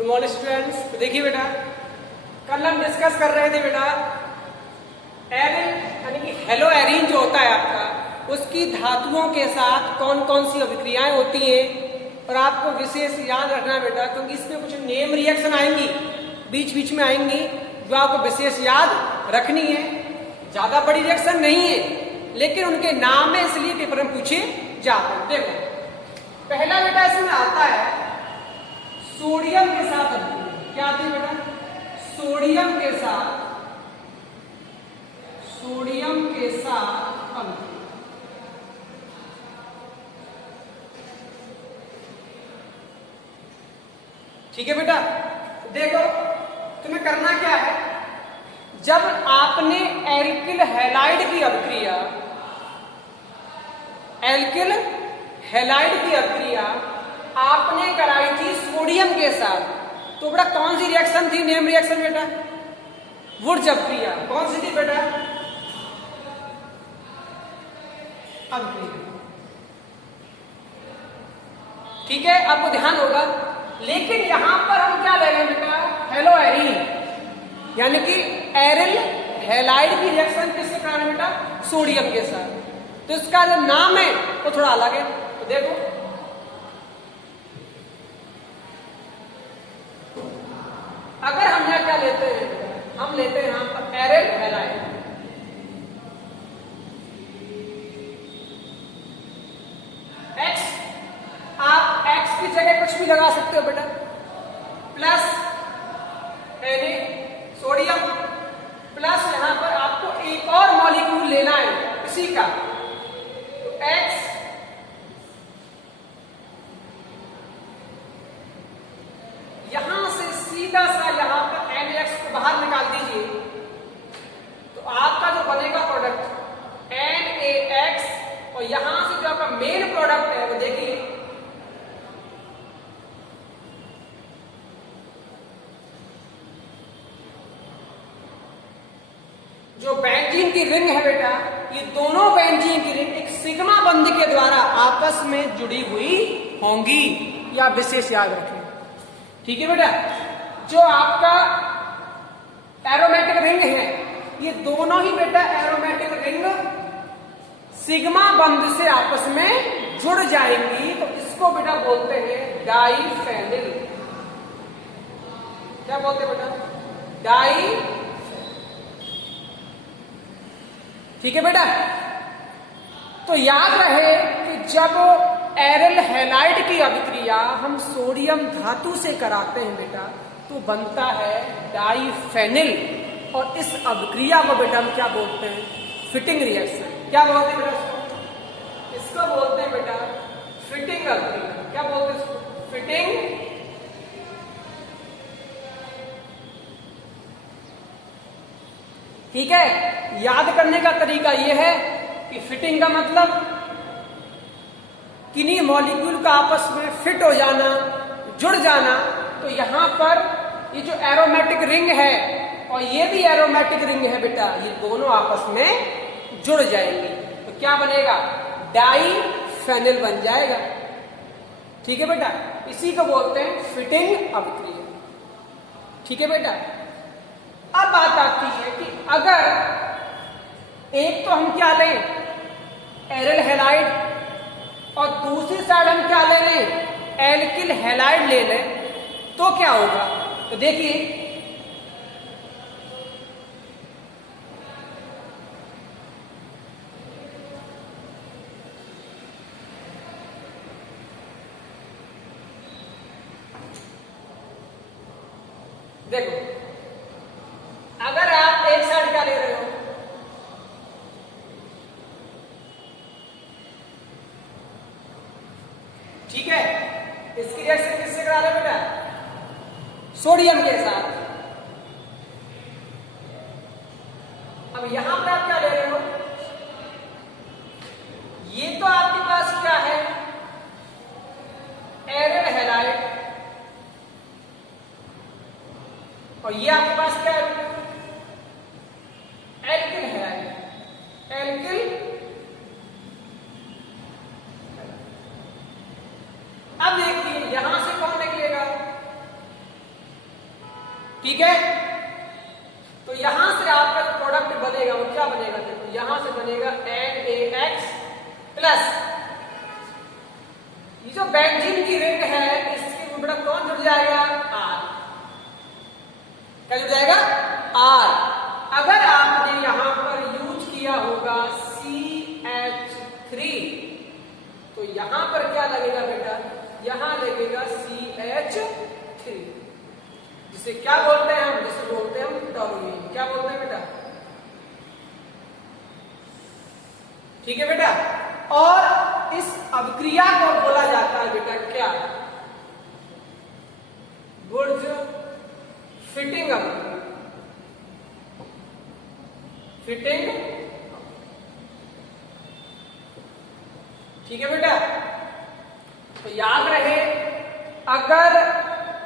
Good morning students. तो देखिए बेटा, कल हम डिस्कस कर रहे थे बेटा एरिन यानी कि हेलो एरीन जो होता है आपका, उसकी धातुओं के साथ कौन कौन सी अभिक्रियाएं होती हैं। और आपको विशेष याद रखना बेटा, क्योंकि इसमें कुछ नेम रिएक्शन आएंगी बीच बीच में आएंगी जो आपको विशेष याद रखनी है। ज्यादा बड़ी रिएक्शन नहीं है, लेकिन उनके नाम है इसलिए पेपर में पूछे जाते हैं। देखो पहला बेटा इसमें आता है सोडियम के साथ अभिक्रिया। क्या आती है बेटा? सोडियम के साथ अभिक्रिया। ठीक है बेटा, देखो तुम्हें करना क्या है, जब आपने एल्किल हैलाइड की अभिक्रिया आपने कराई थी सोडियम के साथ, तो बेटा कौन सी रिएक्शन थी? नेम रिएक्शन बेटा, वुड्स अभिक्रिया। कौन सी थी बेटा? अभिक्रिया। ठीक है, आपको ध्यान होगा। लेकिन यहां पर हम क्या ले रहे हैं बेटा? हेलो एरीन, यानी कि एरिल हैलाइड की रिएक्शन किसके कारण बेटा? सोडियम के साथ। तो इसका जो नाम है वो थोड़ा अलग है। तो देखो अगर हम यहां क्या लेते हैं, हम लेते हैं यहां पर एरिल हैलाइड। एक्स, आप एक्स की जगह कुछ भी लगा सकते हो बेटा, प्लस यानी सोडियम, प्लस यहां पर आपको एक और मॉलिक्यूल लेना है इसी का, तो एक्स यहां से सीधा सा यहां पर NaX को बाहर निकाल दीजिए, तो आपका जो बनेगा प्रोडक्ट NaX, और यहां से जो आपका मेन प्रोडक्ट है वो देखिए जो बेंजीन की रिंग है बेटा, ये दोनों बेंजीन की रिंग एक सिग्मा बंध के द्वारा आपस में जुड़ी हुई होंगी, या विशेष याद रखें। ठीक है बेटा, जो आपका एरोमेटिक रिंग है, ये दोनों ही बेटा एरोमेटिक रिंग सिग्मा बंध से आपस में जुड़ जाएंगी, तो इसको बेटा बोलते हैं डाईफेनिल। क्या बोलते हैं बेटा? डाई। ठीक है बेटा, तो याद रहे कि जब एरिल हैलाइड की अभिक्रिया हम सोडियम धातु से कराते हैं बेटा, तो बनता है डाईफेनिल, और इस अभिक्रिया को बेटा हम क्या बोलते हैं? Fitting reaction. क्या बोलते हैं बेटा? इसको बोलते हैं बेटा फिटिंग अभिक्रिया। क्या बोलते हैं इसको? फिटिंग। ठीक है, याद करने का तरीका यह है कि फिटिंग का मतलब किन्हीं मॉलिक्यूल का आपस में फिट हो जाना, जुड़ जाना। तो यहां पर ये जो एरोमेटिक रिंग है और ये भी एरोमेटिक रिंग है बेटा, ये दोनों आपस में जुड़ जाएंगे, तो क्या बनेगा? डाईफेनिल बन जाएगा। ठीक है बेटा, इसी को बोलते हैं फिटिंग अभिक्रिया। ठीक है बेटा, अब बात आती है कि अगर एक तो हम क्या लें? एरिल हैलाइड, और दूसरी साइड हम क्या ले लें? एल्किल हैलाइड ले लें, तो क्या होगा? तो देखिए देखो, अगर आप एक साइड क्या ले रहे हो? ठीक है, इसकी रिएक्शन किससे करा रहे बेटा? सोडियम के साथ। अब यहां पर आप क्या ले रहे हो? ये तो आपके पास क्या है? एरिल हैलाइड, और ये आपके पास क्या है? Alkyl halide. एल्किल। अब देखिए यहां से कौन निकलेगा? ठीक है। तो यहां से आपका जो प्रोडक्ट बनेगा वो क्या बनेगा, देखो यहां से बनेगा NaX प्लस ये जो बेंजीन की रिंग है इसके ऊपर कौन जुड़ जाएगा, R। क्या जुड़ जाएगा, R। अगर आपने यहां पर यूज किया होगा CH3 तो यहां पर क्या लगेगा बेटा, यहां लगेगा CH3, जिसे क्या बोलते हैं हम, जिसे बोलते हैं हम टोलुइन। क्या बोलते हैं बेटा, ठीक है बेटा। और इस अभिक्रिया को बोला जाता है बेटा क्या, बुर्ज फिटिंग अभिक्रिया, फिटिंग, ठीक है बेटा। तो याद रहे अगर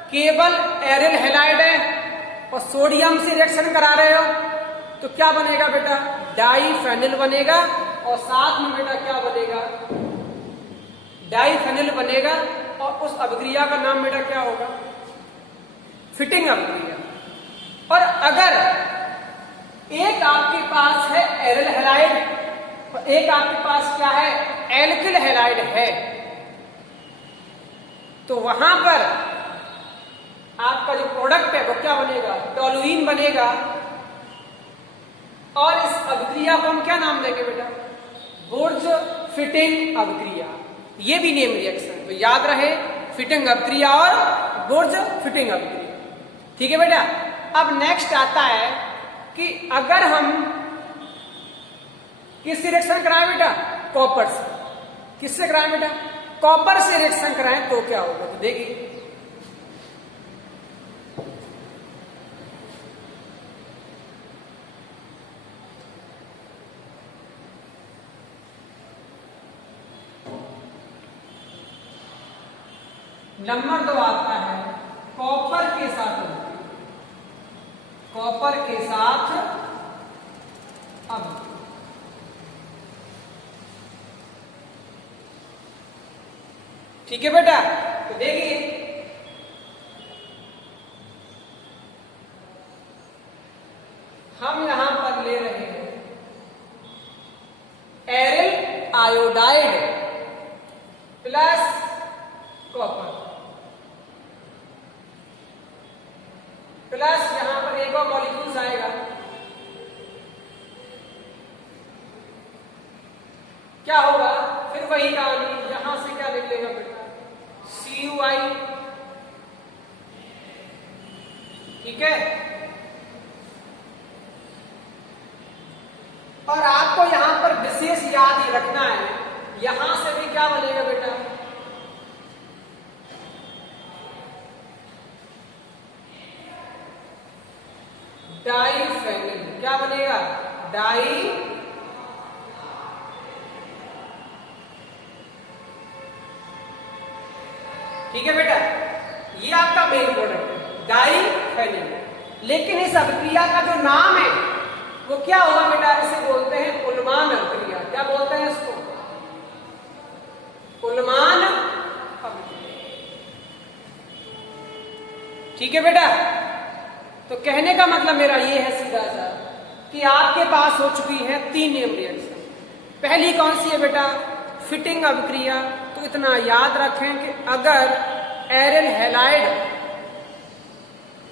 केवल एरिल हैलाइड है और सोडियम से रिएक्शन करा रहे हो तो क्या बनेगा बेटा, डाइफेनिल बनेगा, और साथ में बेटा क्या बनेगा, डाइफेनिल बनेगा, और उस अभिक्रिया का नाम बेटा क्या होगा, फिटिंग अभिक्रिया। और अगर एक आपके पास है एरिल हैलाइड और एक आपके पास क्या है, एल्किल हैलाइड है, तो वहां पर आपका जो प्रोडक्ट है वो क्या बनेगा, टोलुइन बनेगा। और इस अभिक्रिया को हम क्या नाम देंगे बेटा, बुर्ज फिटिंग अभिक्रिया। ये भी नेम रिएक्शन, तो याद रहे फिटिंग अभिक्रिया और बुर्ज फिटिंग अभिक्रिया, ठीक है बेटा। अब नेक्स्ट आता है कि अगर हम किससे रिएक्शन कराएं बेटा, कॉपर से। किससे कराएं बेटा, कॉपर से रिएक्शन कराएं तो क्या होगा, तो देखिए नंबर 2 आता है कॉपर के साथ, कॉपर के साथ अब ठीक है बेटा। तो देखिए हम यहां पर ले रहे हैं aryl iodide plus copper plus यहां पर एक और मॉलिक्यूल्स आएगा, क्या होगा, फिर वही कहानी, यहां से क्या निकलेगा बेटा, CuI, ठीक है। और आपको यहां पर विशेष याद ही रखना है, यहां से भी क्या बनेगा बेटा, डाइफेनिल। क्या बनेगा, डाई, ठीक है बेटा। ये आपका मेन प्रोडक्ट है डाइफेनिल। लेकिन इस अभिक्रिया का जो नाम है वो क्या होगा बेटा, इसे बोलते हैं उल्मान अभिक्रिया। क्या बोलते हैं इसको, उल्मान अभिक्रिया, ठीक है बेटा। तो कहने का मतलब मेरा ये है सीधा सा कि आपके पास हो चुकी है 3 नेम रिएक्शन। पहली कौन सी है बेटा, फिटिंग अभिक्रिया। तो इतना याद रखें कि अगर एरिल हैलाइड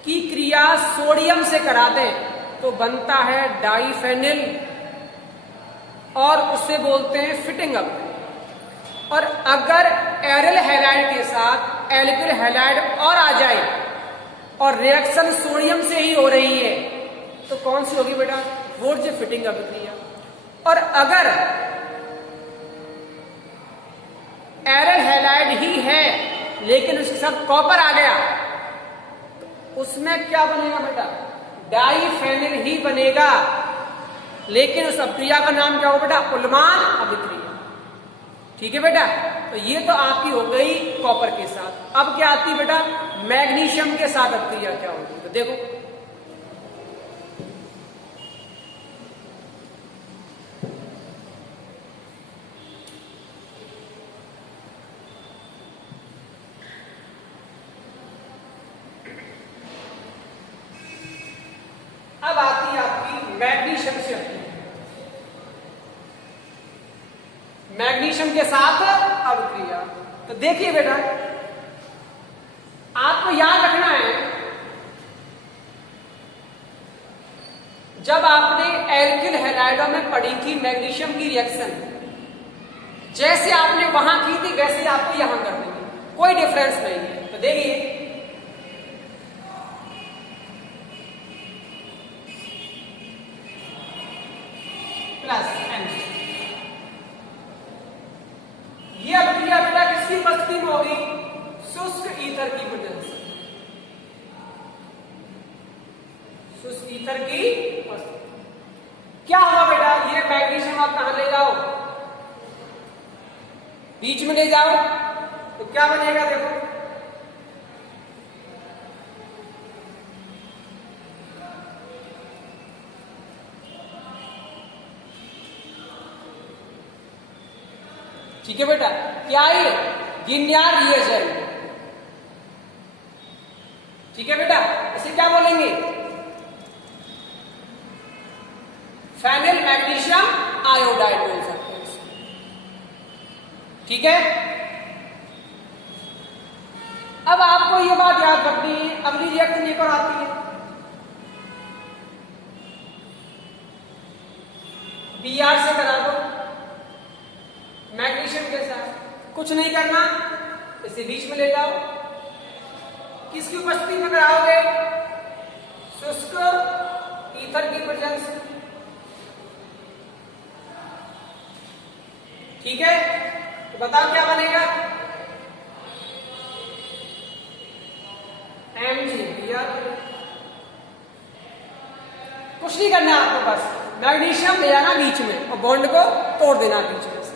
की क्रिया सोडियम से करा दें तो बनता है डाइफेनिल और उसे बोलते हैं फिटिंग अभिक्रिया। और अगर एरिल हैलाइड के साथ एल्किल हैलाइड और आ जाए और रिएक्शन सोडियम से ही हो रही है तो कौन सी होगी बेटा, बुर्ज फिटिंग अभिक्रिया। और अगर एरिल हैलाइड ही है लेकिन उसके साथ कॉपर आ गया तो उसमें क्या बनेगा बेटा, डाइफेनिल ही बनेगा। लेकिन उस अभिक्रिया का नाम क्या होगा बेटा, उल्मान अभिक्रिया, ठीक है बेटा। तो ये तो आपकी हो गई कॉपर के साथ। अब क्या आती है बेटा, मैग्नीशियम के साथ अभिक्रिया क्या होगी, तो देखो मैग्नीशियम से होती है, मैग्नीशियम के साथ अभिक्रिया। तो देखिए बेटा, आपको याद रखना है, जब आपने एल्किल हैलाइडों में पढ़ी थी मैग्नीशियम की रिएक्शन, जैसे आपने वहां की थी वैसे ही आपको यहां कर देंगे, कोई डिफरेंस नहीं है। तो देखिए, प्लस एन, ये अभिक्रिया बेटा किसकी उपस्थिति में होगी? शुष्क ईथर की वजह से, शुष्क ईथर की उपस्थिति। क्या हुआ बेटा, ये मैग्नीशियम आप कहां ले जाओ? बीच में ले जाओ, तो क्या बनेगा? देखो, ठीक है बेटा, क्या ये गिन्यार रिएजेंट, ठीक है बेटा, इसे क्या बोलेंगे? फेनिल मैग्नीशियम आयोडाइड बोल सकते हैं, ठीक है। अब आपको ये बात याद रखनी है, अगली रिएक्शन ये पर आती है, Br से करा दो मैग्नीशियम के साथ, कुछ नहीं करना, इसे बीच में ले जाओ, किसकी उपस्थिति में कराओगे? शुष्क ईथर की प्रेजेंस, ठीक है। तो बताओ क्या बनेगा? MgBr, कुछ नहीं करना आपको, बस मैग्नीशियम ले जाना बीच में और बॉन्ड को तोड़ देना बीच में से।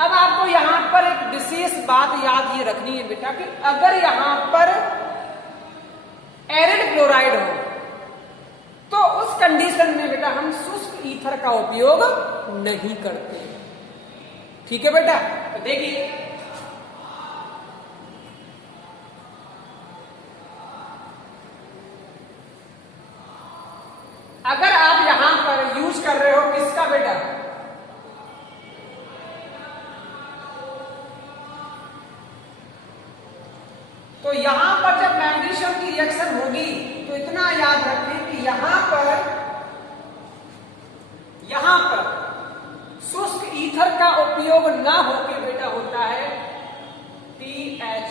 अब आपको यहां पर एक विशेष बात याद ये रखनी है बेटा, कि अगर यहां पर एरिड क्लोराइड हो तो उस कंडीशन में बेटा हम शुष्क ईथर का उपयोग नहीं करते, ठीक है बेटा। तो देखिए, अगर आप यहां पर यूज कर रहे हो किसका बेटा? तो यहां पर जब मैग्नीशियम की रिएक्शन होगी तो इतना याद रखें कि यहां पर शुष्क ईथर का उपयोग ना होके बेटा होता है THF,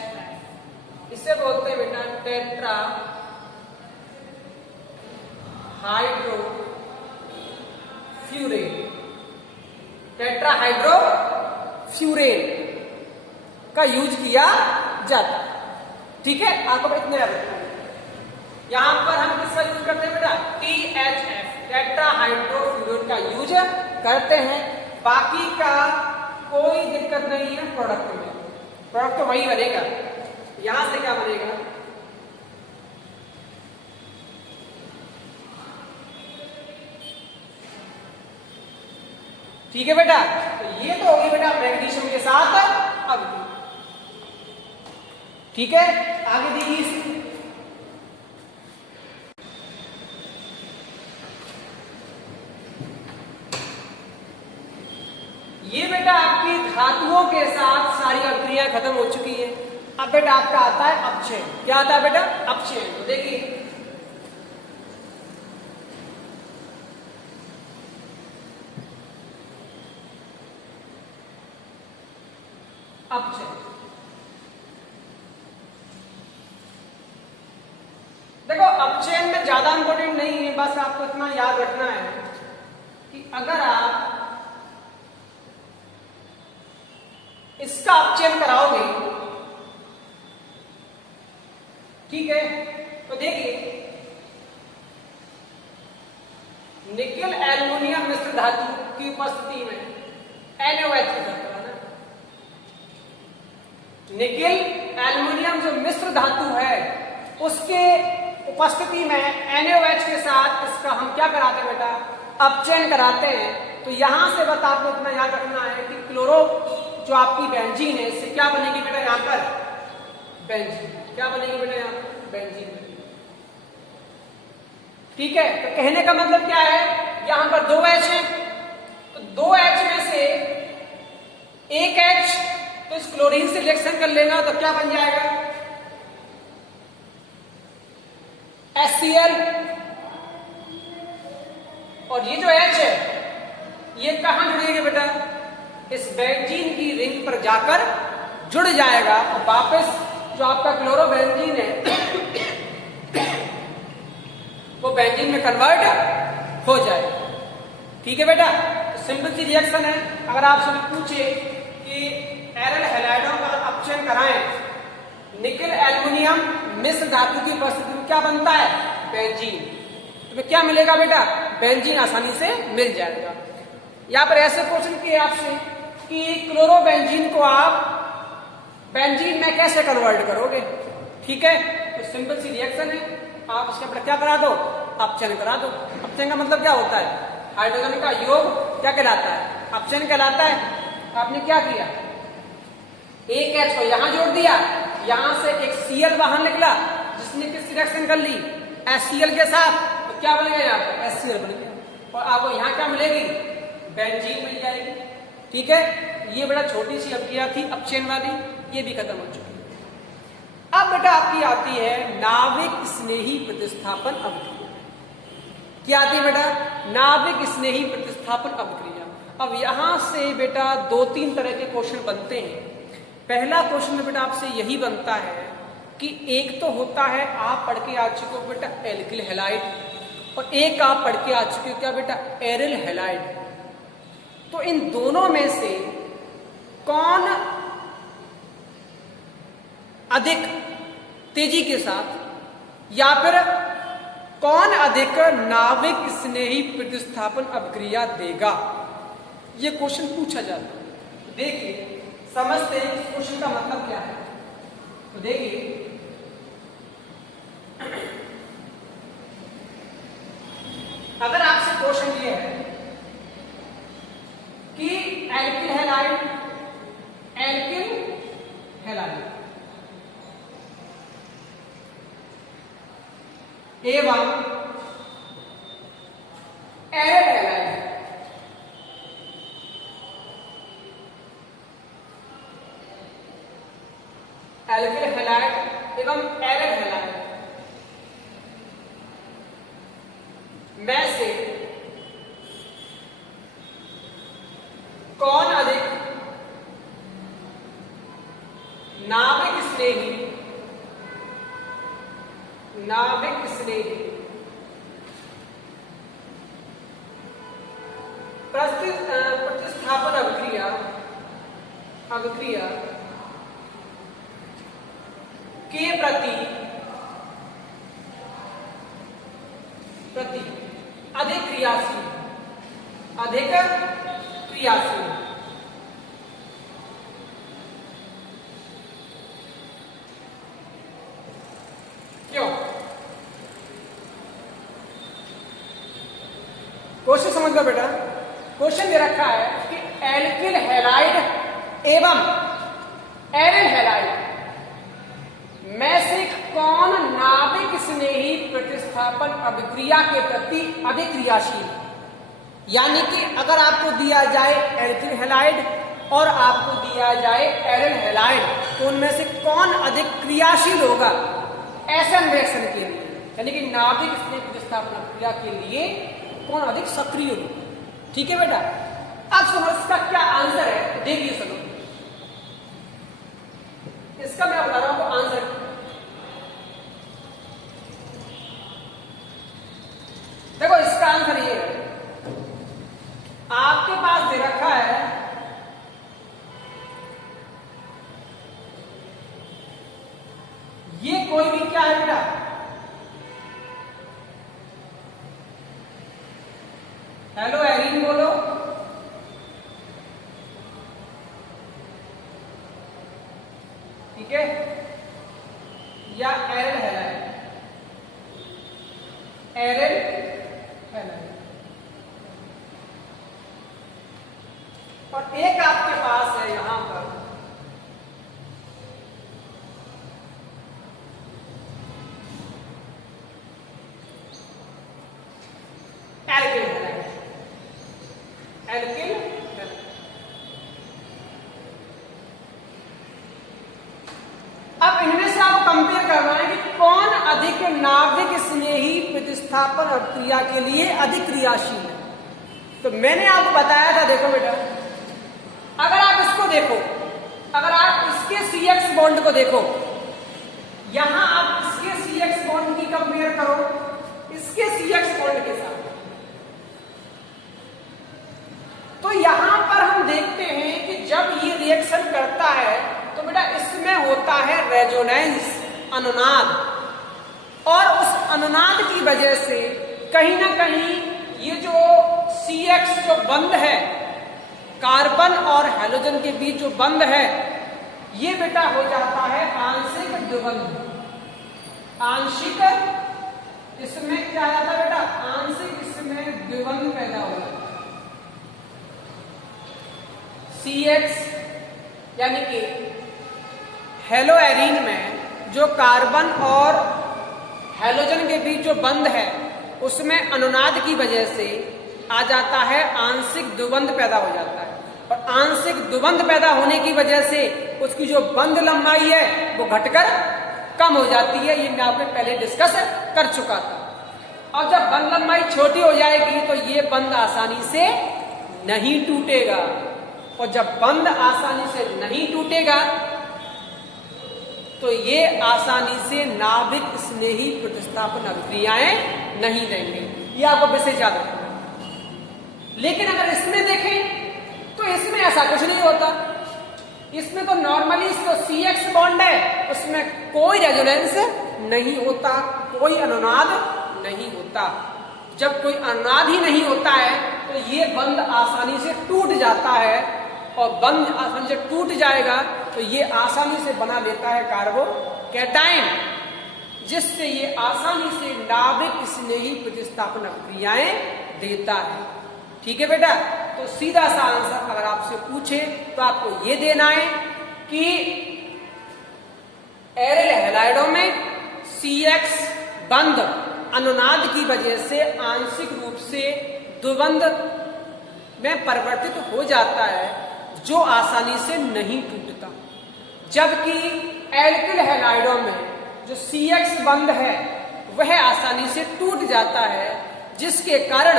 इसे बोलते हैं बेटा टेट्रा हाइड्रोफ्यूरेट, टेट्रा हाइड्रोफ्यूरेट का यूज किया जाता है, ठीक है। आपको इतने याद रखना है, यहां पर हम किसका यूज करते हैं बेटा? THF, टेट्रा हाइड्रोफ्यूरेट का यूज करते हैं। बाकी का कोई दिक्कत नहीं है प्रोडक्ट में, प्रोडक्ट तो वही बनेगा। यहां से क्या बनेगा? ठीक है बेटा, तो ये तो होगी बेटा मैग्नीशियम के साथ अब, ठीक है। आगे देखिए, ये बेटा आपकी धातुओं के साथ सारी अभिक्रियाएं खत्म हो चुकी है। अब बेटा आपका आता है अपचयन। क्या आता है बेटा? अपचयन। तो देखिए, अपचयन, देखो अपचयन में ज्यादा इंपॉर्टेंट नहीं है, बस आपको इतना याद रखना है कि अगर आप इसका अपचयन कराओगे, ठीक है, तो देखिए निकेल एल्युमिनियम मिश्र धातु की उपस्थिति में NaOH की जरूरत है ना, निकेल एल्युमिनियम जो मिश्र धातु है उसके उपस्थिति में NaOH के साथ इसका हम क्या कराते हैं बेटा? अपचयन कराते हैं। तो यहां से बस आपको इतना याद रखना है कि क्लोरो जो आपकी बेंजीन है इससे क्या बनेगी बेटा? यहां पर बेंजीन। क्या बनेगी बेटा? यहां पर बेंजीन। ठीक है, तो कहने का मतलब क्या है, यहां पर 2 H है, तो 2 H में से एक H तो इस क्लोरीन से रिएक्शन कर लेगा तो क्या बन जाएगा, HCl। और ये जो H है ये कहां जुड़ेगा बेटा, इस बेंजीन की रिंग पर जाकर जुड़ जाएगा और वापस जो आपका क्लोरोबेंजीन है वो बेंजीन में कन्वर्ट हो जाएगा। ठीक है बेटा, तो सिंपल सी रिएक्शन है। अगर आपसे पूछे कि एरल हैलाइडों का अपचयन कराएं, निकल एल्युमिनियम मिश्र धातु की उपस्थिति में क्या बनता है, बेंजीन। तुम्हें क्या मिलेगा बेटा, बेंजीन आसानी से मिल जाएगा। यहां पर ऐसे क्वेश्चन किए आपसे कि क्लोरोबेंजीन को आप बेंजीन में कैसे कन्वर्ट करोगे। ठीक है, तो सिंपल सी रिएक्शन है, आप इसके ऊपर क्या करा दो, अपचयन करा दो। अपचयन का मतलब क्या होता है, हाइड्रोजन का योग क्या कहलाता है, अपचयन कहलाता है। आपने क्या किया, एक H को यहां जोड़ दिया, यहां से एक Cl बाहर निकला जिसने किस रिएक्शन कर ली, HCl के साथ, तो क्या बन गया यहाँ पर, HCl बन गया। और आपको यहां क्या मिलेगी, बेंजीन मिल जाएगी। ठीक है, ये बड़ा छोटी सी अभिक्रिया थी अपचयन वाली, ये भी खत्म हो चुकी है। अब बेटा आपकी आती है नाविक स्नेही प्रतिस्थापन अभिक्रिया। क्या आती है बेटा, नाविक स्नेही प्रतिस्थापन अभिक्रिया। अब यहां से बेटा 2-3 तरह के क्वेश्चन बनते हैं। पहला क्वेश्चन बेटा आपसे यही बनता है कि एक तो होता है, आप पढ़ के आ चुके हो बेटा एल्किल हैलाइड, और एक आप पढ़ के आ चुके हो क्या बेटा, एरिल हैलाइड। तो इन दोनों में से कौन अधिक तेजी के साथ या फिर कौन अधिक नाविक स्नेही प्रतिस्थापन अभिक्रिया देगा, यह क्वेश्चन पूछा जाता है। देखिए समझते हैं इस क्वेश्चन का मतलब क्या है। तो देखिए अगर आपसे क्वेश्चन ये है कि एल्किल हैलाइड एवं एरिल हैलाइड एल्किल हैलाइड एवं एरिल हैलाइड में से कौन अधिक नाविक स्नेही प्रतिस्थापन अभिक्रिया के प्रति अधिक क्रियाशील क्यों? क्वेश्चन समझ लो बेटा, क्वेश्चन दे रखा है कि एल्किल हैलाइड एवं एरिल हैलाइड में से कौन नाविक स्नेही प्रतिस्थापन अभिक्रिया के प्रति अधिक क्रियाशील। यानी कि अगर आपको दिया जाए एल्किल हैलाइड और आपको दिया जाए एरिल हैलाइड, तो उनमें से कौन अधिक क्रियाशील होगा एसएन रिएक्शन के लिए, यानी कि नाविक स्नेही प्रतिस्थापन अभिक्रिया के लिए कौन अधिक सक्रिय होगा। ठीक है बेटा, अब समझ इसका क्या आंसर है, देखिए सुनो, इसका मैं बता रहा हूं आपको आंसर। देखो इसका आंसर ये है, आपके पास दे रखा है ये कोई भी क्या है बेटा, हेलो एरिन बोलो, ठीक है, या एरिल हैलाइड, और एक आपके पास है यहां पर कि नाभिक स्नेही प्रतिस्थापन अभिक्रिया के लिए अधिक क्रियाशील है। तो मैंने आपको बताया था, देखो बेटा, अगर आप इसको देखो, अगर आप इसके CX बॉन्ड को देखो, यहां आप इसके CX बॉन्ड की कंपेयर करो इसके CX बॉन्ड के साथ, तो यहां पर हम देखते हैं कि जब ये रिएक्शन करता है तो बेटा इसमें होता है रेजोनेंस, अनुनाद, और उस अनुनाद की वजह से कहीं ना कहीं ये जो CX जो बंध है, कार्बन और हैलोजन के बीच जो बंध है, ये बेटा हो जाता है आंशिक द्विबंध। आंशिक, इसमें क्या जाता है बेटा, आंशिक इसमें द्विबंध पैदा हो जाता है। CX यानी कि हेलोएरीन में जो कार्बन और हैलोजन के बीच जो बंध है उसमें अनुनाद की वजह से आ जाता है आंशिक द्विबंध पैदा हो जाता है, और आंशिक द्विबंध पैदा होने की वजह से उसकी जो बंध लंबाई है वो घटकर कम हो जाती है। ये मैं आपने पहले डिस्कस कर चुका था। और जब बंध लंबाई छोटी हो जाएगी तो ये बंध आसानी से नहीं टूटेगा, और जब बंध आसानी से नहीं टूटेगा तो ये आसानी से नाभिक स्नेही प्रतिस्थापन अभिक्रियाएं नहीं देंगे। ये आपको विशेष याद रखना। लेकिन अगर इसमें देखें तो इसमें ऐसा कुछ नहीं होता। इसमें तो नॉर्मली जो CX बॉन्ड है उसमें कोई रेजोनेंस नहीं होता, कोई अनुनाद नहीं होता। जब कोई अनुनाद ही नहीं होता है तो ये बंध आसानी से टूट जाता है, और बंध आसानी से टूट जाएगा तो ये आसानी से बना लेता है कार्बोकैटायन, जिससे ये आसानी से नाभिक स्नेही प्रतिस्थापन अभिक्रियाएं देता है। ठीक है बेटा, तो सीधा सा आंसर अगर आपसे पूछे तो आपको ये देना है कि एरिल हैलाइडों में CX बंध अनुनाद की वजह से आंशिक रूप से द्विबंध में परिवर्तित हो जाता है, जो आसानी से नहीं टूटता। जबकि एल्किल हैलाइडों में जो CX बंध है वह आसानी से टूट जाता है, जिसके कारण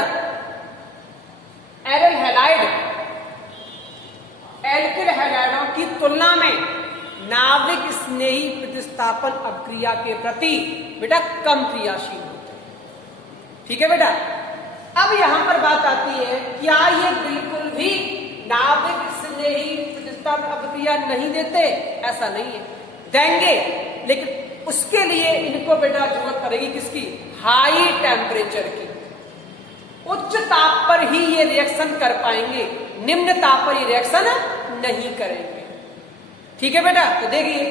एरिल हैलाइड एल्किल हैलाइडों की तुलना में नाभिक स्नेही प्रतिस्थापन अभिक्रिया के प्रति बेटा कम क्रियाशील होते हैं। ठीक है बेटा, अब यहां पर बात आती है, क्या ये बिल्कुल भी नाभिक स्नेही प्रतिस्थापन अभिक्रिया नहीं देते? ऐसा नहीं है, देंगे, लेकिन उसके लिए इनको बेटा जरूरत पड़ेगी किसकी? हाई टेम्परेचर की। उच्च ताप पर ही ये रिएक्शन कर पाएंगे, निम्न ताप पर ये रिएक्शन नहीं करेंगे। ठीक है बेटा, तो देखिए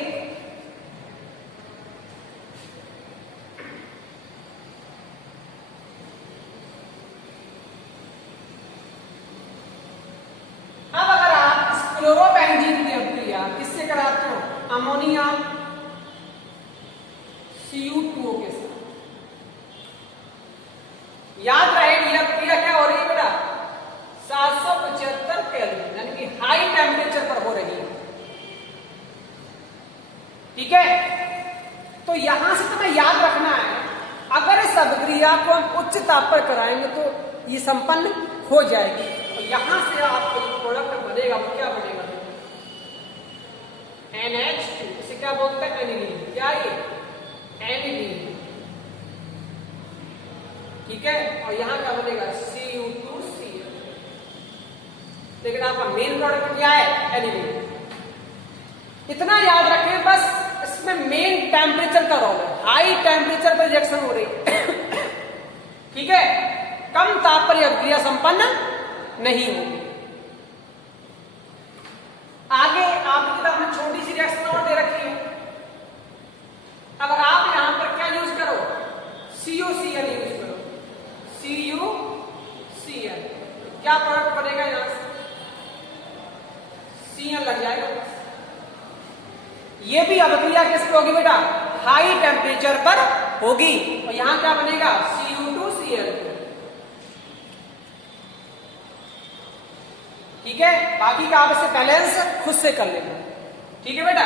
अब अगर आप इस क्लोरोबेंजीन की अभिक्रिया किससे कराते हो? अमोनिया Cu2O के साथ। याद रहे ये अभिक्रिया क्या हो रही है बेटा? 775 केल्विन यानी कि हाई टेम्परेचर पर हो रही है। ठीक है, तो यहां से तुम्हें याद रखना है, अगर इस अभिक्रिया को हम उच्च ताप पर कराएंगे तो ये संपन्न हो जाएगी, और यहां से आपको जो प्रोडक्ट बनेगा वो क्या बनेगा? NH2, इसे क्या बोलते हैं? एनिलीन। क्या ये? एनिलीन। ठीक है, और यहां क्या बनेगा? Cu2Cl। लेकिन आपका मेन प्रोडक्ट क्या है? एनिलीन। इतना याद रखें बस, इसमें मेन टेम्परेचर का रोल है। हाई टेम्परेचर पर रिएक्शन हो रही है। ठीक है, कम ताप पर यह अभिक्रिया संपन्न नहीं होगी। आगे आपकी किताब में छोटी सी रिएक्शन और दे रखी है। अगर आप यहां पर क्या यूज करो? CuCl यूज करो। CuCl क्या प्रोडक्ट बनेगा? यहां से Cl लग जाएगा। ये भी अभिक्रिया किस पे होगी बेटा? हाई टेम्परेचर पर होगी, और यहां क्या बनेगा? Cu2Cl। ठीक है, बाकी का आप इसे बैलेंस खुद से कर लेना। ठीक है बेटा,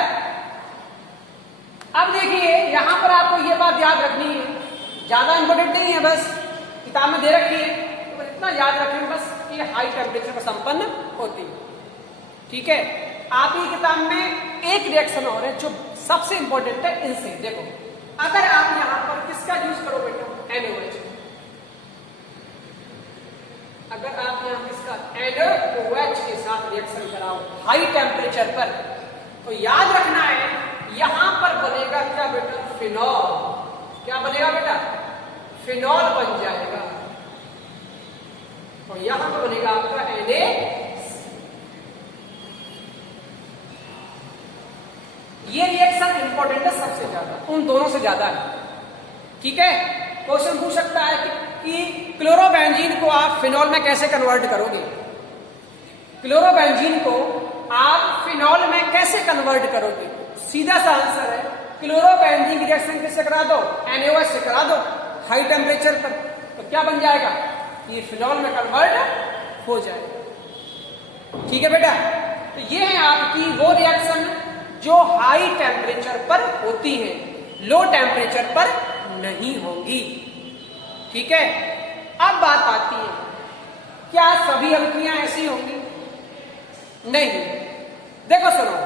अब देखिए यहां पर आपको ये बात याद रखनी है, ज्यादा इंपॉर्टेंट नहीं है, बस किताब में दे रखी है तो इतना याद रखें बस कि हाई टेम्परेचर पर संपन्न होती है। ठीक है, आपकी किताब में एक रिएक्शन और है जो सबसे इंपॉर्टेंट है इनसे। देखो अगर आप यहां पर किसका यूज करो बेटा, NaOH, अगर आप यहां किसका NaOH के साथ रिएक्शन कराओ हाई टेम्परेचर पर, तो याद रखना है यहां पर बनेगा क्या बेटा, फिनॉल। क्या बनेगा बेटा, फिनॉल बन जाएगा, और यहां पर बनेगा आपका Na। ये रिएक्शन इंपॉर्टेंट है सबसे ज्यादा, उन दोनों से ज्यादा है। ठीक है, क्वेश्चन पूछ सकता है कि क्लोरोबेंजीन को आप फिनॉल में कैसे कन्वर्ट करोगे, क्लोरोबेंजीन को आप फिनॉल में कैसे कन्वर्ट करोगे। सीधा सा आंसर है क्लोरोबेंजीन की रिएक्शन किससे करा दो, NaOH से करा दो हाई टेम्परेचर पर, तो क्या बन जाएगा, ये फिनॉल में कन्वर्ट हो जाएगा। ठीक है बेटा, तो ये है आपकी वो रिएक्शन जो हाई टेम्परेचर पर होती है, लो टेम्परेचर पर नहीं होंगी। ठीक है, अब बात आती है क्या सभी अल्कीयां ऐसी होंगी, नहीं। देखो सुनो,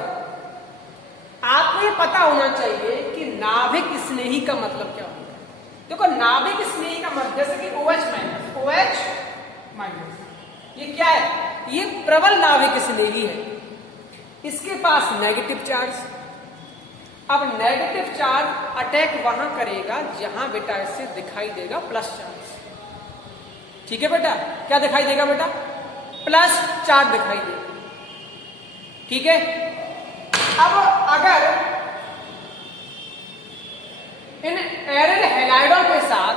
आपको ये पता होना चाहिए कि नाभिक स्नेही का मतलब क्या होता है। देखो नाभिक स्नेही का मतलब जैसे कि OH माइनस, ये क्या है, ये प्रबल नाभिक स्नेही है, इसके पास नेगेटिव चार्ज। अब नेगेटिव चार्ज अटैक वहां करेगा जहां बेटा इससे दिखाई देगा प्लस चार्ज। ठीक है बेटा, क्या दिखाई देगा बेटा, प्लस चार्ज दिखाई देगा। ठीक है, अब अगर इन एरिल हैलाइडों के साथ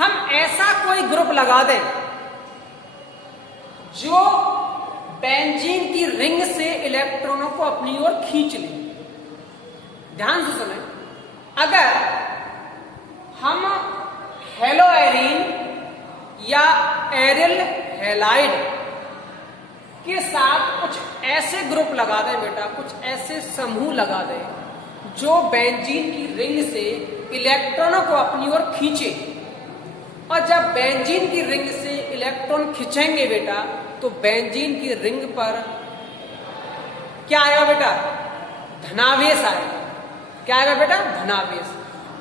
हम ऐसा कोई ग्रुप लगा दें जो बेंजीन की रिंग से इलेक्ट्रॉनों को अपनी ओर खींच ले, ध्यान से सुने, अगर हम हेलोएरीन या एरिल हैलाइड के साथ कुछ ऐसे ग्रुप लगा दें बेटा, कुछ ऐसे समूह लगा दें जो बेंजीन की रिंग से इलेक्ट्रॉनों को अपनी ओर खींचे, और जब बेंजीन की रिंग से इलेक्ट्रॉन खींचेंगे बेटा तो बेंजीन की रिंग पर क्या आएगा बेटा, धनावेश आएगा। क्या आएगा बेटा, धनावेश,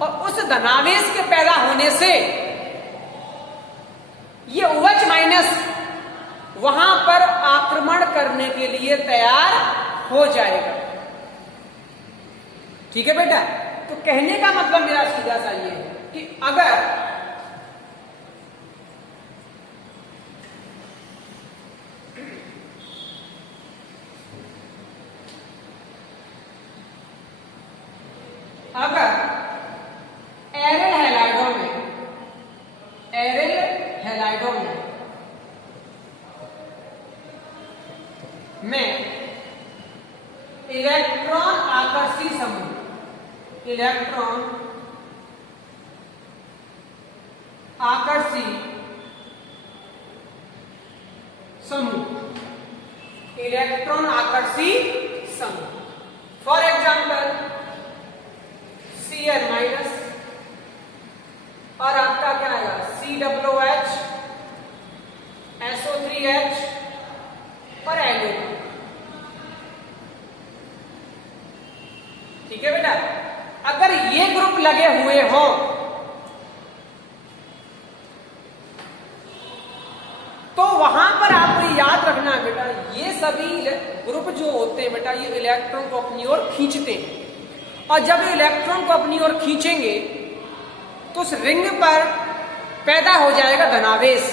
और उस धनावेश के पैदा होने से ये OH माइनस वहां पर आक्रमण करने के लिए तैयार हो जाएगा। ठीक है बेटा, तो कहने का मतलब मेरा सीधा सा ये है कि अगर एरिल हैलाइडों में इलेक्ट्रॉन आकर्षी समूह, इलेक्ट्रॉन आकर्षी समूह, इलेक्ट्रॉन आकर्षी समूह, फॉर एग्जाम्पल Cl माइनस, और आपका क्या आएगा COOH, SO3H और NO2। ठीक है बेटा, अगर ये ग्रुप लगे हुए हों तो वहां पर आपको याद रखना है बेटा, ये सभी ग्रुप जो होते हैं बेटा, ये इलेक्ट्रॉन को अपनी ओर खींचते हैं, और जब इलेक्ट्रॉन को अपनी ओर खींचेंगे तो उस रिंग पर पैदा हो जाएगा धनावेश,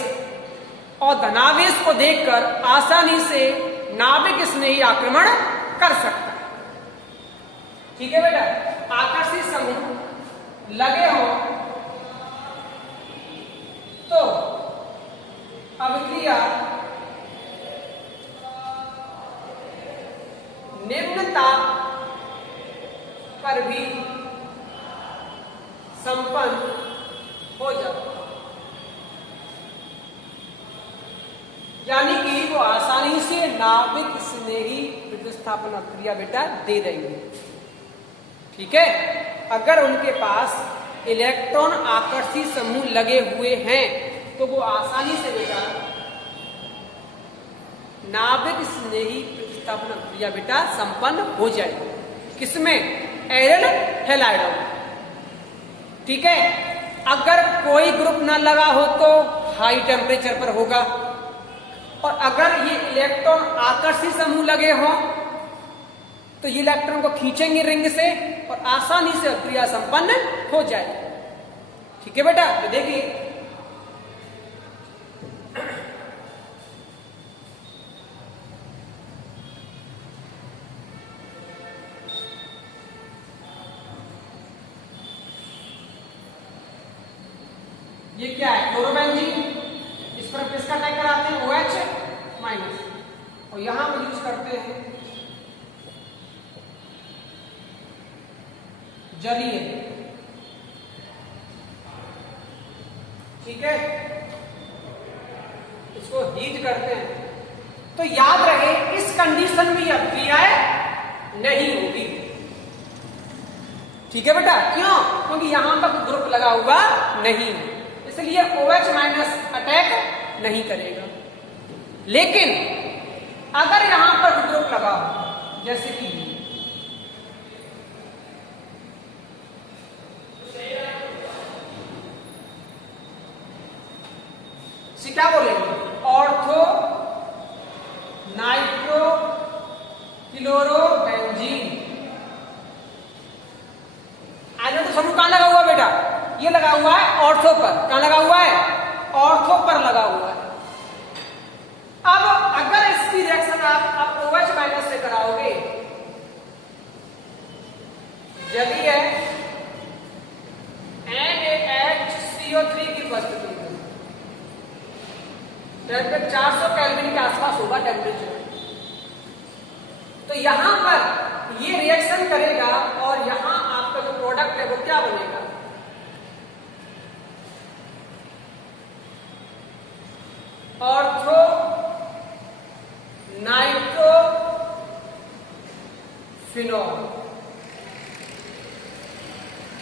और धनावेश को देखकर आसानी से नाभिक स्नेही आक्रमण कर सकता है। ठीक है बेटा, आकर्षी समूह लगे हो तो अभिक्रिया निम्न ताप पर भी संपन्न हो जाता है, यानी कि वो आसानी से नाभिक स्नेही विस्थापन अभिक्रिया बेटा दे देंगे। ठीक है। अगर उनके पास इलेक्ट्रॉन आकर्षी समूह लगे हुए हैं तो वो आसानी से बेटा नाभिक स्नेही प्रतिस्थापन क्रिया बेटा संपन्न हो जाएगी। किसमें? एरियल हैलाइडों में। ठीक है। अगर कोई ग्रुप ना लगा हो तो हाई टेम्परेचर पर होगा, और अगर ये इलेक्ट्रॉन आकर्षी समूह लगे हों तो ये इलेक्ट्रॉन को खींचेंगे रिंग से और आसानी से क्रिया संपन्न हो जाएगी। ठीक है बेटा, तो देखिए ये क्या है? क्लोरोबेंजीन। इस पर किसका टाइप कराते हैं? OH माइनस, और यहां पर यूज करते हैं जलीय। ठीक है, इसको हीट करते हैं। तो याद रहे इस कंडीशन में यह क्रियाएं नहीं होगी। ठीक है बेटा, क्यों? क्योंकि यहां पर ग्रुप लगा हुआ नहीं है, इसलिए OH माइनस अटैक नहीं करेगा। लेकिन अगर यहां पर ग्रुप लगा हो, जैसे कि क्या बोलेंगे? Ortho nitro chlorobenzene. आइए तो समूह कहां लगा हुआ बेटा? ये लगा हुआ है ऑर्थो पर। कहां लगा हुआ है? ऑर्थो पर लगा हुआ है। अब अगर इसकी रिएक्शन आप OH माइनस से कराओगे, जलीय NaHCO3 की उपस्थिति में 400 केल्विन के आसपास होगा टेम्परेचर, तो यहां पर ये रिएक्शन करेगा और यहां आपका जो प्रोडक्ट है वो क्या बनेगा? Ortho nitro phenol.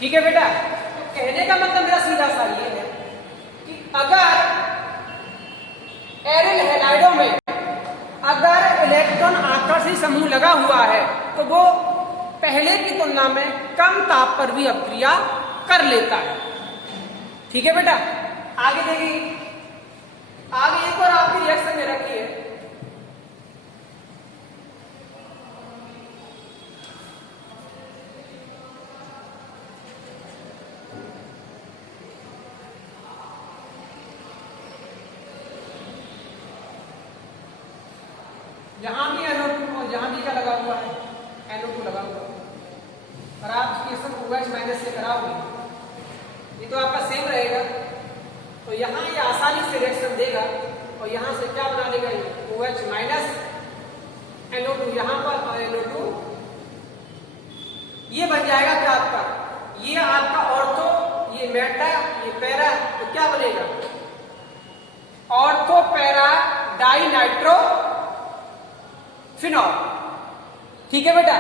ठीक है बेटा, तो कहने का मतलब मेरा सीधा सा ये है कि अगर एरियल हैलाइडों में अगर इलेक्ट्रॉन आकर्षी समूह लगा हुआ है तो वो पहले की तुलना में कम ताप पर भी अपक्रिया कर लेता है। ठीक है बेटा, आगे देखिए, आगे एक और आपकी रिएक्शन में रखी है यहां भी NO2 और यहां भी क्या लगा हुआ है? NO2 लगा हुआ है, और आप इसके OH माइनस से कराओगे, ये तो आपका सेम रहेगा, तो यहां ये आसानी से रिएक्शन देगा और यहां से क्या बना देगा? ये OH माइनस NO2 यहां पर और NO2, ये बन जाएगा क्या आपका? ये आपका ऑर्थो, ये मेटा, ये पैरा, तो क्या बनेगा? Ortho para di nitro phenol. ठीक है बेटा,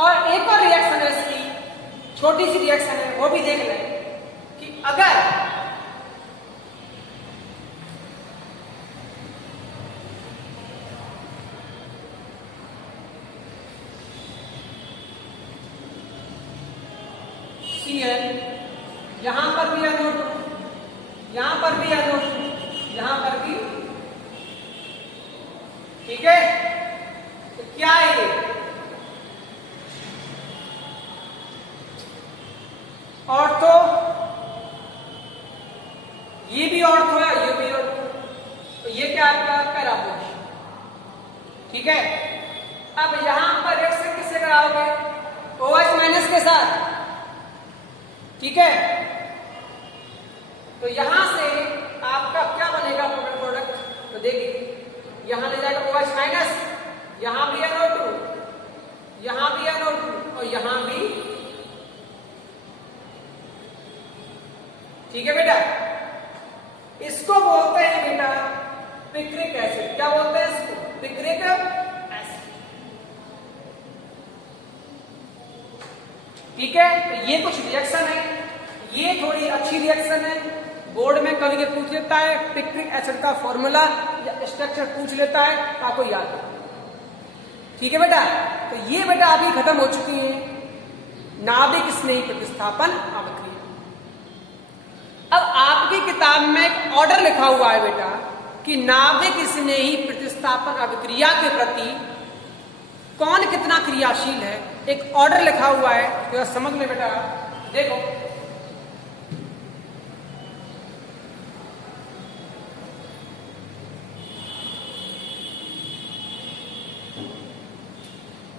और एक और रिएक्शन है इसकी, छोटी सी रिएक्शन है, वो भी देख लें कि अगर Cl, यहां पर भी NO2, यहां पर भी NO2, यहां पर भी, ठीक है, तो क्या है ये? ऑर्थो, ये भी ऑर्थो है, ये भी ऑर्थो, तो ये क्या आपका? पैराबोलिक। ठीक है, अब यहां पर रिएक्शन किससे कराओगे? OH माइनस के साथ। ठीक है, तो यहां से आपका क्या बनेगा प्रोडक्ट? तो देखिए, यहां ले जाएगा OH माइनस, यहां भी NO2, यहां भी NO2 और यहां भी। ठीक है बेटा, इसको बोलते हैं बेटा पिक्रिक एसिड। क्या बोलते हैं इसको? Picric acid. ठीक है, तो ये कुछ रिएक्शन है, ये थोड़ी अच्छी रिएक्शन है। बोर्ड में कभी पूछ लेता है पिक्रिक एसिड का फॉर्मूला या स्ट्रक्चर पूछ लेता है, तो आपको याद है। ठीक है बेटा, तो ये बेटा अभी खत्म हो चुकी है नाभिक स्नेही प्रतिस्थापन अभिक्रिया। अब आपकी किताब में एक ऑर्डर लिखा हुआ है बेटा कि नाभिक स्नेही प्रतिस्थापन अभिक्रिया के प्रति कौन कितना क्रियाशील है, एक ऑर्डर लिखा हुआ है, तो समझ में बेटा। देखो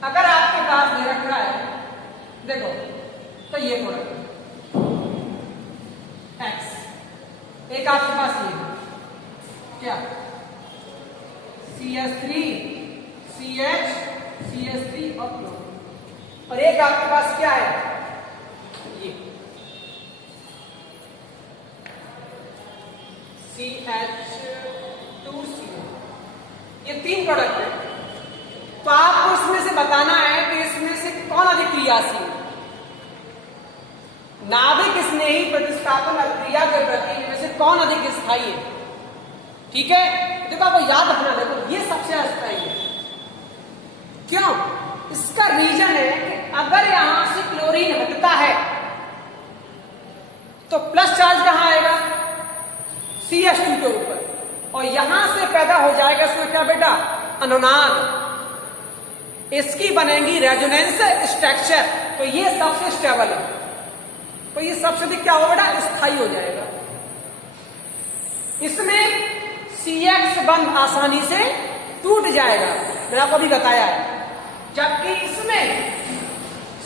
अगर आपके पास दे रखा है, देखो तो ये प्रोडक्ट एक्स, एक आपके पास ये क्या CH3 CH CH3 और क्लोरीन, और एक आपके पास क्या है ये CH2CO, ये 3 प्रोडक्ट है। तो आपको इसमें से बताना है कि इसमें से कौन अधिक क्रियाशील है। नाभिक स्नेही प्रतिस्थापन अभिक्रिया के प्रति इनमें से कौन अधिक स्थायी है। ठीक है, देखो आपको याद रखना, देखो ये सबसे अस्थायी है। क्यों? इसका रीजन है कि अगर यहां से क्लोरीन हटता है तो प्लस चार्ज कहां आएगा CH2 के ऊपर, और यहां से पैदा हो जाएगा इसमें क्या बेटा अनुनाद, इसकी बनेगी रेजोनेंस स्ट्रक्चर, तो ये सबसे स्टेबल है, तो ये सबसे अधिक क्या होगा बेटा स्थायी हो जाएगा। इसमें CX बंध आसानी से टूट जाएगा, मैंने आपको अभी बताया है, जबकि इसमें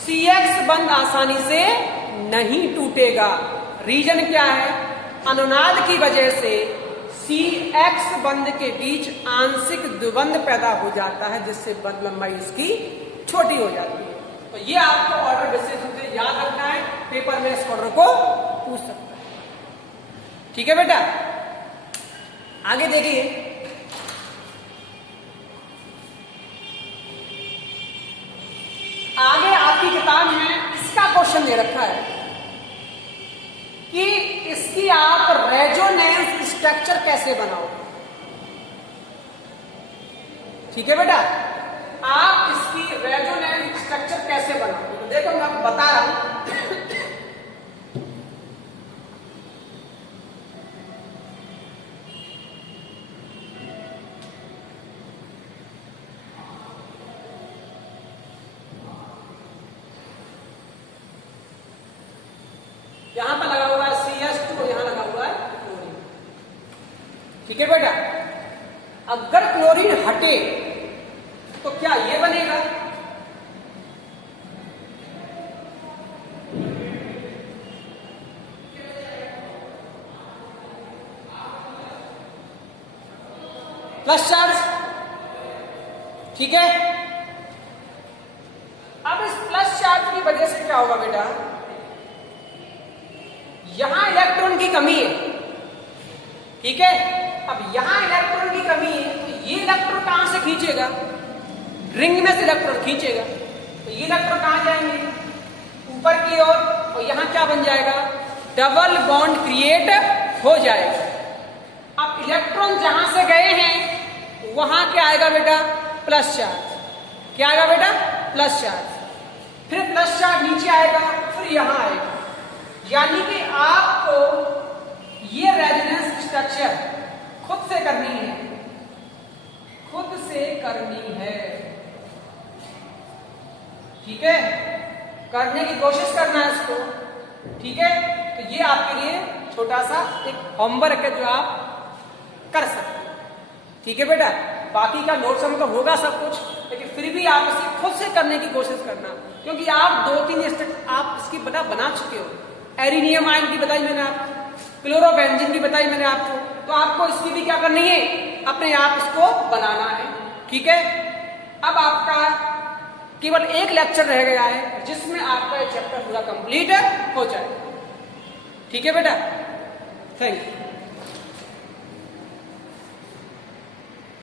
CX बंध आसानी से नहीं टूटेगा। रीजन क्या है, अनुनाद की वजह से CX बंध के बीच आंशिक द्विबंध पैदा हो जाता है, जिससे बंध लंबाई इसकी छोटी हो जाती है। तो ये आपको ऑर्डर विशेष रूप से याद रखना है, पेपर में इस ऑर्डर को पूछ सकता है। ठीक है बेटा, आगे देखिए, आगे आपकी किताब में इसका क्वेश्चन दे रखा है कि इसकी आप रेजोनेंस स्ट्रक्चर कैसे बनाओ। ठीक है बेटा, आप इसकी रेजोनेंस स्ट्रक्चर कैसे बनाओ, तो देखो मैं आपको बता रहा हूं। यहां पर लगा हुआ है CH2, यहां लगा हुआ है क्लोरीन। ठीक है बेटा, अगर क्लोरीन हटे तो क्या ये बनेगा, प्लस चार्ज। ठीक है, अब इस प्लस चार्ज की वजह से क्या होगा बेटा, यहां इलेक्ट्रॉन की कमी है। ठीक है, अब यहां इलेक्ट्रॉन की कमी है, तो ये इलेक्ट्रॉन कहां से खींचेगा, रिंग में से इलेक्ट्रॉन खींचेगा, तो ये इलेक्ट्रॉन कहां जाएंगे ऊपर की ओर, और यहां क्या बन जाएगा डबल बॉन्ड क्रिएट हो जाएगा। अब इलेक्ट्रॉन जहां से गए हैं वहां क्या आएगा बेटा प्लस चार्ज, क्या आएगा बेटा प्लस चार्ज, फिर प्लस चार्ज नीचे आएगा, फिर यहां आएगा, यानी कि आपको ये रेजोनेंस स्ट्रक्चर खुद से करनी है, खुद से करनी है। ठीक है, करने की कोशिश करना है इसको। ठीक है, तो ये आपके लिए छोटा सा एक होमवर्क है जो आप कर सकते हैं। ठीक है बेटा, बाकी का नोट्स हमको होगा सब कुछ, लेकिन फिर भी आप इसे खुद से करने की कोशिश करना, क्योंकि आप 2-3 स्टेप आप इसकी बना चुके हो। एरिनियम आयन की बताई मैंने आपको, क्लोरोबेंजीन की बताई मैंने आपको, तो आपको इसकी भी क्या करनी है, अपने आप इसको बनाना है। ठीक है, अब आपका केवल एक लेक्चर रह गया है जिसमें आपका ये चैप्टर पूरा कंप्लीट हो जाए। ठीक है बेटा, थैंक यू।